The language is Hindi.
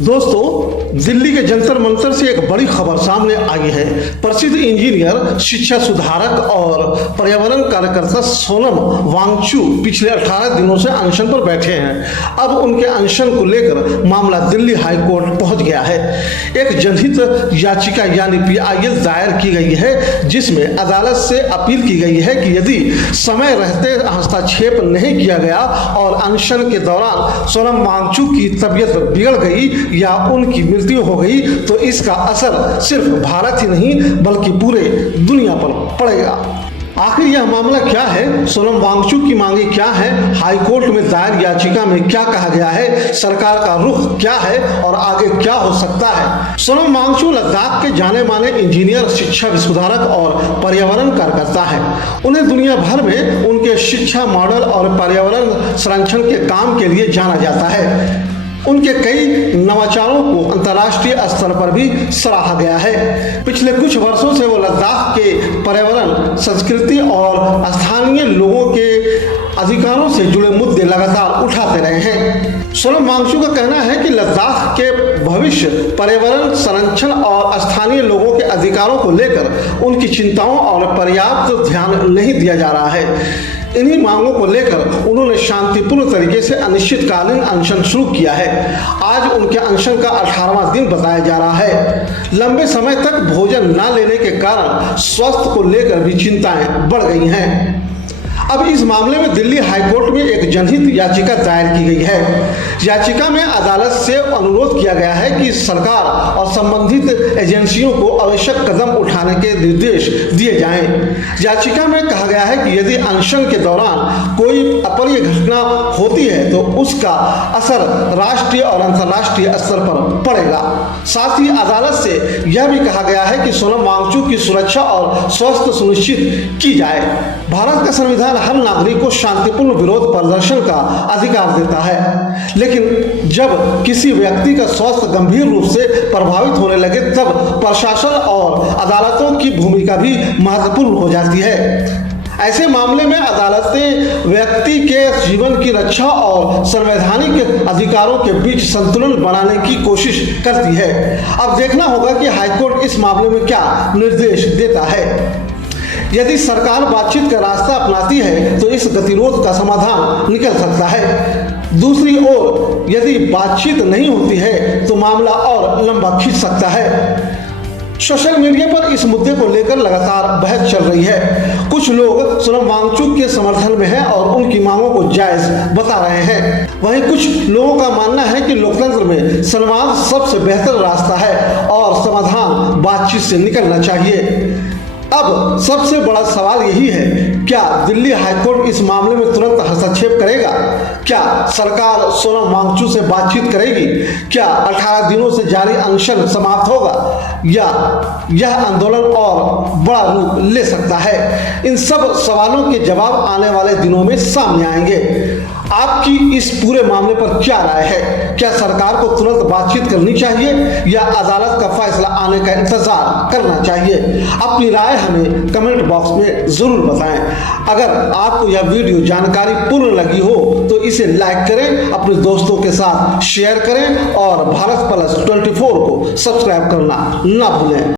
दोस्तों, दिल्ली के जंतर मंतर से एक बड़ी खबर सामने आई है। प्रसिद्ध इंजीनियर, शिक्षा सुधारक और पर्यावरण कार्यकर्ता सोनम वांगचुक पिछले 18 दिनों से अनशन पर बैठे हैं। अब उनके अनशन को लेकर मामला दिल्ली हाई कोर्ट पहुंच गया है। एक जनहित याचिका यानी PIL दायर की गई है, जिसमें अदालत से अपील की गई है कि यदि समय रहते हस्तक्षेप नहीं किया गया और अनशन के दौरान सोनम वांगचुक की तबीयत बिगड़ गई या उनकी मृत्यु हो गई तो इसका असर सिर्फ भारत ही नहीं बल्कि पूरे दुनिया पर पड़ेगा। आखिर यह मामला क्या है? सोनम वांगचुक की मांगे क्या है? हाई कोर्ट में दायर याचिका में क्या कहा गया है? सरकार का रुख क्या है और आगे क्या हो सकता है? सोनम वांगचुक लद्दाख के जाने माने इंजीनियर, शिक्षा सुधारक और पर्यावरण कार्यकर्ता है। उन्हें दुनिया भर में उनके शिक्षा मॉडल और पर्यावरण संरक्षण के काम के लिए जाना जाता है। उनके कई नवाचारों को अंतर्राष्ट्रीय स्तर पर भी सराहा गया है। पिछले कुछ वर्षों से वो लद्दाख के पर्यावरण, संस्कृति और स्थानीय लोगों के अधिकारों से जुड़े मुद्दे लगातार उठाते रहे हैं। सोनम वांगचुक का कहना है कि लद्दाख के भविष्य, पर्यावरण संरक्षण और स्थानीय लोगों के अधिकारों को लेकर उनकी चिंताओं और पर्याप्त ध्यान नहीं दिया जा रहा है। इन्हीं मांगों को लेकर उन्होंने शांतिपूर्ण तरीके से अनिश्चितकालीन अनशन शुरू किया है। आज उनके अनशन का 18वां दिन बताया जा रहा है। लंबे समय तक भोजन न लेने के कारण स्वास्थ्य को लेकर भी चिंताएं बढ़ गई हैं। अब इस मामले में दिल्ली हाईकोर्ट में एक जनहित याचिका दायर की गई है। याचिका में अदालत से अनुरोध किया गया है कि सरकार और संबंधित एजेंसियों को आवश्यक कदम उठाने के निर्देश दिए जाएं। याचिका में कहा गया है कि यदि अनशन के दौरान कोई अप्रिय घटना होती है तो उसका असर राष्ट्रीय और अंतर्राष्ट्रीय स्तर पर पड़ेगा। साथ ही अदालत से यह भी कहा गया है कि सोनम वांगचुक की सुरक्षा और स्वास्थ्य सुनिश्चित की जाए। भारत का संविधान हर नागरिक को शांतिपूर्ण विरोध प्रदर्शन का अधिकार देता है, लेकिन जब किसी व्यक्ति का स्वास्थ्य गंभीर रूप से प्रभावित होने लगे तब प्रशासन और अदालतों की भूमिका भी महत्वपूर्ण हो जाती है। ऐसे मामले में अदालतें व्यक्ति के जीवन की रक्षा और संवैधानिक अधिकारों के बीच संतुलन बनाने की कोशिश करती है। अब देखना होगा कि हाईकोर्ट इस मामले में क्या निर्देश देता है। यदि सरकार बातचीत का रास्ता अपनाती है तो इस गतिरोध का समाधान निकल सकता है। दूसरी ओर यदि बातचीत नहीं होती है तो मामला और लंबा खींच सकता है। सोशल मीडिया पर इस मुद्दे को लेकर लगातार बहस चल रही है। कुछ लोग सोनम वांगचुक के समर्थन में हैं और उनकी मांगों को जायज बता रहे हैं। वहीं कुछ लोगों का मानना है कि लोकतंत्र में संवाद सबसे बेहतर रास्ता है और समाधान बातचीत से निकलना चाहिए। अब सबसे बड़ा सवाल यही है, क्या दिल्ली हाईकोर्ट इस मामले में तुरंत हस्तक्षेप करेगा? क्या सरकार सोनम वांगचुक से बातचीत करेगी? क्या 18 दिनों से जारी अनशन समाप्त होगा या यह आंदोलन और बड़ा रूप ले सकता है? इन सब सवालों के जवाब आने वाले दिनों में सामने आएंगे। आपकी इस पूरे मामले पर क्या राय है? क्या सरकार को तुरंत बातचीत करनी चाहिए या अदालत का फैसला आने का इंतजार करना चाहिए? अपनी राय हमें कमेंट बॉक्स में जरूर बताएं। अगर आपको यह वीडियो जानकारी पूर्ण लगी हो तो इसे लाइक करें, अपने दोस्तों के साथ शेयर करें और भारत प्लस 24 को सब्सक्राइब करना ना भूलें।